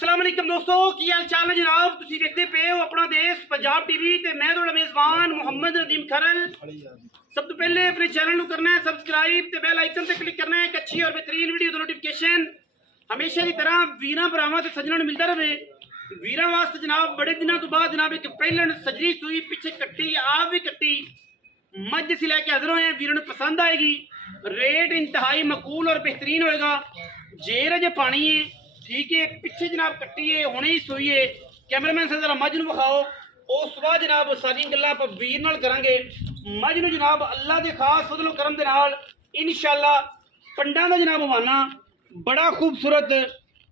अस्सलाम वालेकुम दोस्तों, की हाल चाल है जनाब। तुसी देखते पे हो अपना देश पंजाब टीवी ते मैं तुहाडा मेज़बान मोहम्मद नदीम खरल। सब तो पहले अपने चैनल को करना है सब्सक्राइब ते बेल आइकन ते क्लिक करना है। एक अच्छी और बेहतरीन वीडियो दा नोटिफिकेशन हमेशा की तरह वीरां भरावां ते सज्जणां नूं मिलदा रहे। वीरां वास्ते जनाब बड़े दिनों तो बाद जनाब एक पहलन सजरी सूई पिछे कट्टी आप भी कट्टी मझ से लैके हाजिर होए हैं। वीरों नूं पसंद आएगी, रेट इंतहाई मकूल और बेहतरीन होएगा। जेर अजे पानी है ठीक है, पिछे जनाब कट्टी है हुणे ही सूई है। कैमरामैन से जरा मझ नूं विखाओ, उस बाद जनाब सारी गल्लां आपां वीर नाल करांगे। मझ नूं जनाब अल्लाह दे खास फजलो करम दे नाल इंशाअल्लाह पंडां दा जनाब हवाना बड़ा खूबसूरत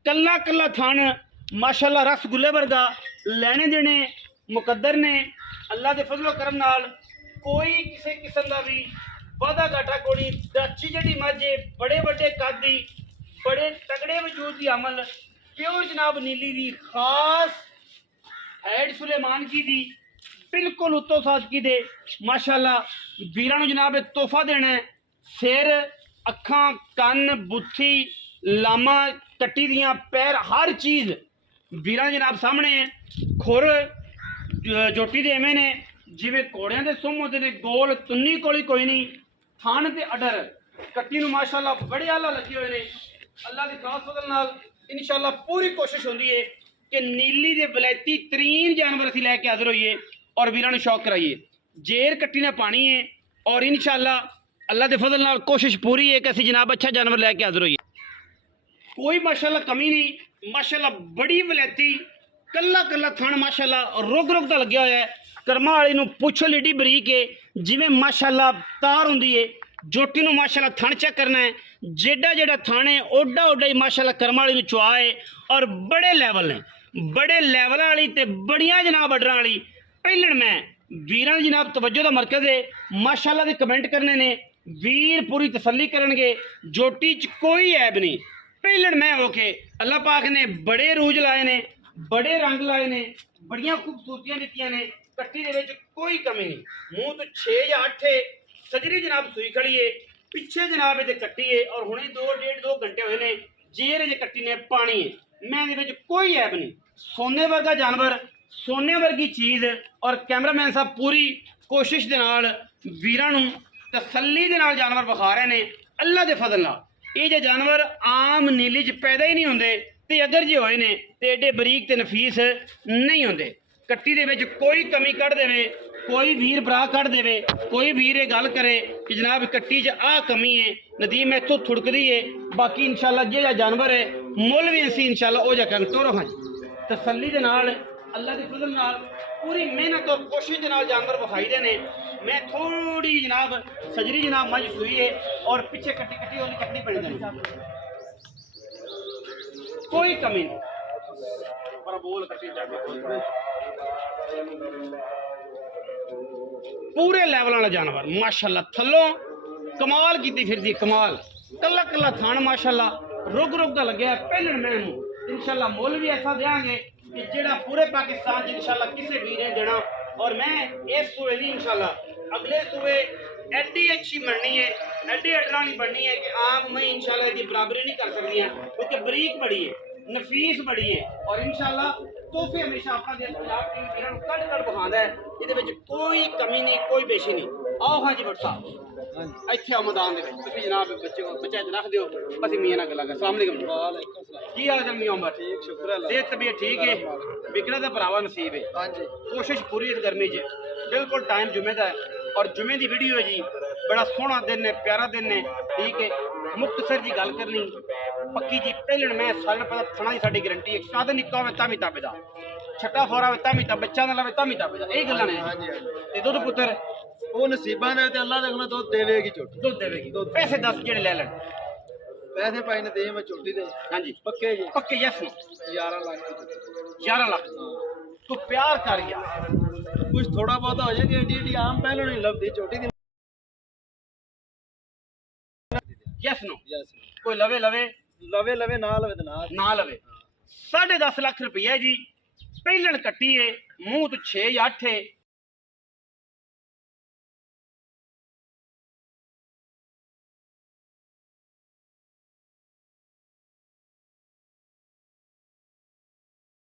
कल्ला कल्ला थान माशाअल्लाह रसगुल्ले वर्गा लैने देने मुकद्दर ने। अल्लाह दे फजलो करम नाल कोई किसी किस्म का भी वादा घाटा कोई दाची जी मझ बड़े बड़े कद दी बड़े तगड़े वजूद की अमल प्योर जनाब नीली दी खास हैड सुलेमान की दी बिल्कुल उत्तो सादगी दे माशाअल्लाह वीरां नूं जनाब तोहफा देना है। सिर अखां कन बुत्थी लामा कट्टी दियां पैर हर चीज़ वीरां जनाब सामने खुर जोटी दे एवें ने जिवें घोड़ियां दे सुम होंदे ने गोल तुन्नी कोली कोई नहीं। थान ते अडर कट्टी नूं माशाअल्लाह बड़े आला लगे हुए ने। अल्लाह की खास फजल नाल इंशाअल्लाह पूरी कोशिश होंदी है कि नीली दे वलैती तरीन जानवर असीं लैके हाजिर होइए और वीरां नूं शौक कराइए। जेर कट्टी ने पानी है और इंशाअल्लाह अल्लाह के फजल नाल कोशिश पूरी है कि असीं जनाब अच्छा जानवर लैके हाजिर होइए। कोई माशाअल्लाह कमी नहीं, माशाअल्लाह बड़ी वलैती कल्ला कल्ला थान माशाअल्लाह रुग रुग दा लग्या होया है। करमा वाली नूं पुछ लीडी बरीक है जिवें माशाअल्लाह तार हुंदी है। जोटी नूं माशाअल्लाह थण चेक करना है, जेडा जेडा थान है ओडा ओडा ही माशाअल्लाह कर्मा वाली नूं चुआ है और बड़े लैवल ने बड़े लैवल वाली ते बड़ियां जनाब अडरां वाली पहलण मैं वीरां जनाब तवज्जो दा मरकज़ है। माशाअल्लाह दे कमेंट करने ने वीर पूरी तसल्ली करनगे, जोटी च कोई ऐब नहीं। पहलण मैं हो के अल्लाह पाक ने बड़े रूज लाए ने बड़े रंग लाए ने बड़ियां खूबसूरतियां दित्तियां ने। कट्टी दे विच कोई कमी नहीं। मूँह तो 6 या 8 सजरी जनाब सूई खड़ी है, पिछे जनाब ये कट्टी है और हुणे 2 घंटे हुए ने जेर जे कट्टी ने पानी है। मैं ये कोई ऐब नहीं, सोने वर्गा जानवर सोने वर्गी चीज़। और कैमरामैन साहब पूरी कोशिश दे नाल वीरां नूं तसल्ली दे नाल जानवर विखा रहे ने। अल्लाह दे फजल नाल ये जे जानवर आम नीली च पैदा ही नहीं होंदे ते अगर जे होए ने ते एडे बरीक ते नफीस नहीं होंदे। कट्टी दे विच कोई कमी कढ़ देवे, कोई वीर भरा कढ़ देवे, कोई वीर ये गल करे कि जनाब कट्टी च आ कमी है नदीम इत्थों थुड़कदी है। बाकी इंशाअल्लाह जो जानवर है मुल भी असीं इंशाअल्लाह ओ जा तोरो हाँ तसल्ली दे नाल अल्लाह के फजल नाल पूरी मेहनत और कोशिश के नाल जानवर विखाई दे ने। मैं थोड़ी जनाब सजरी जनाब मझ सूई है और पिछे कट्टी कट्टी वाली कट्टी पड़ी देनी कोई कमी नहीं। पर बोल कट्टी जाके पूरे लैवल वाला जानवर माशाअल्लाह थल्लों कमाल की फिरदी कमाल कल्ला कल्ला थान माशाअल्लाह रुग रुग का लगे पहलण मैनू इंशाअल्लाह मुल भी ऐसा देंगे कि जेड़ा पूरे पाकिस्तान च इंशाअल्लाह किसी वीर ने देना। और मैं इस सूए नहीं इंशाअल्लाह अगले सूए एड्डी अच्छी बननी है, एड्डी अडरा नहीं बननी है कि आम मैं इंशाअल्लाह इसकी बराबरी नहीं कर सकती हैं क्योंकि बरीक बड़ी है नफीस बड़ी है। और इंशाअल्लाह तोहफे हमेशा अपना दिल पंजाब टीवी वीरां नूं कढ़ कढ़ विखांदा है। ये कोई कमी नहीं कोई बेशी नहीं। आओ हाँ जी भट्ट साहब इत्थे आओ मैदान दे विच तुसीं जनाब बच्चे रख दिओ असीं मियां नाल गल्लां कर। अस्सलाम वालेकुम की हाल है मियां उमर? ठीक शुक्र अल्लाह सेहत तबीयत ठीक है? बिकना तो भरावा नसीब है। हाँ जी कोशिश पूरी इस गर्मी च बिल्कुल टाइम जुमे का है और जुमे की वीडियो है जी। बड़ा सोहना दिन है प्यारा दिन है ठीक है। मुख्तसर जी गल करनी पक्की जी पहलण मैं सारे पता थणा की साडी गारंटी है। कद निक्का होवे तां भी तपदा, छट्टा फोरा होवे तां भी तप, बच्चा ना लवे तां भी तपदा। यही गल्लां ने ते दुध पुत्तर वो नसीबां दे ते अल्लाह देखना दुध देवेगी झोटी दुध देवेगी। पैसे 10 जेड़े ले लैण पैसे पाई ने दे मैं झोटी दे। हाँ जी पक्के जी पक्के यस 11 लाख 11 लाख तो प्यार कर यार कुछ थोड़ा बहुत हो जाएगी। एडी एडी आम पहले नहीं लभदी झोटी दी यस नो यस कोई लवे लवे लवे लवे ना लवे ना लवे 10.5 लाख रुपया जी पहलण कट्टी है। मूँह तो 6 या 8 है